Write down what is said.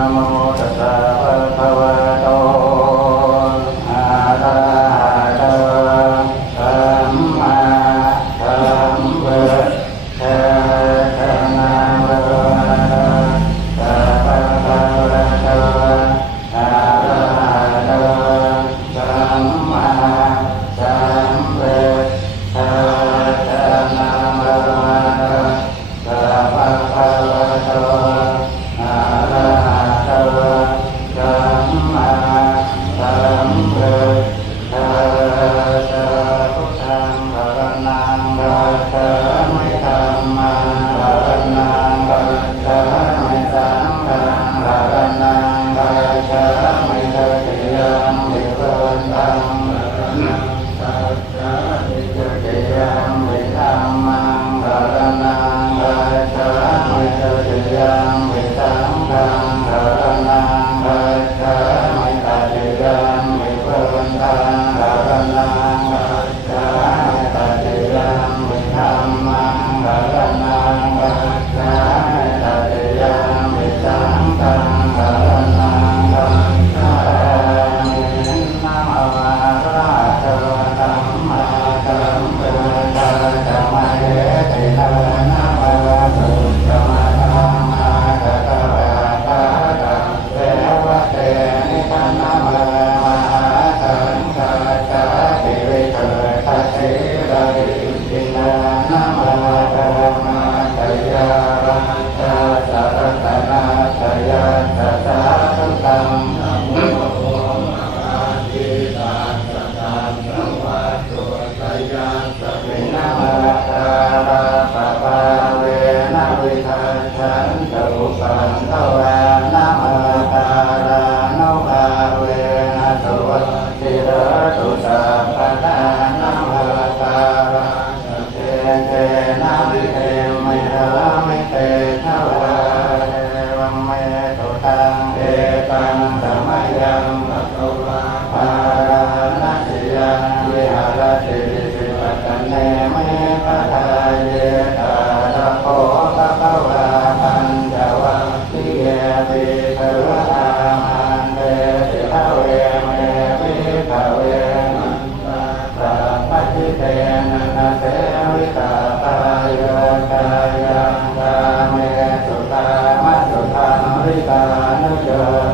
Namaha. รั ตินะน Yeah.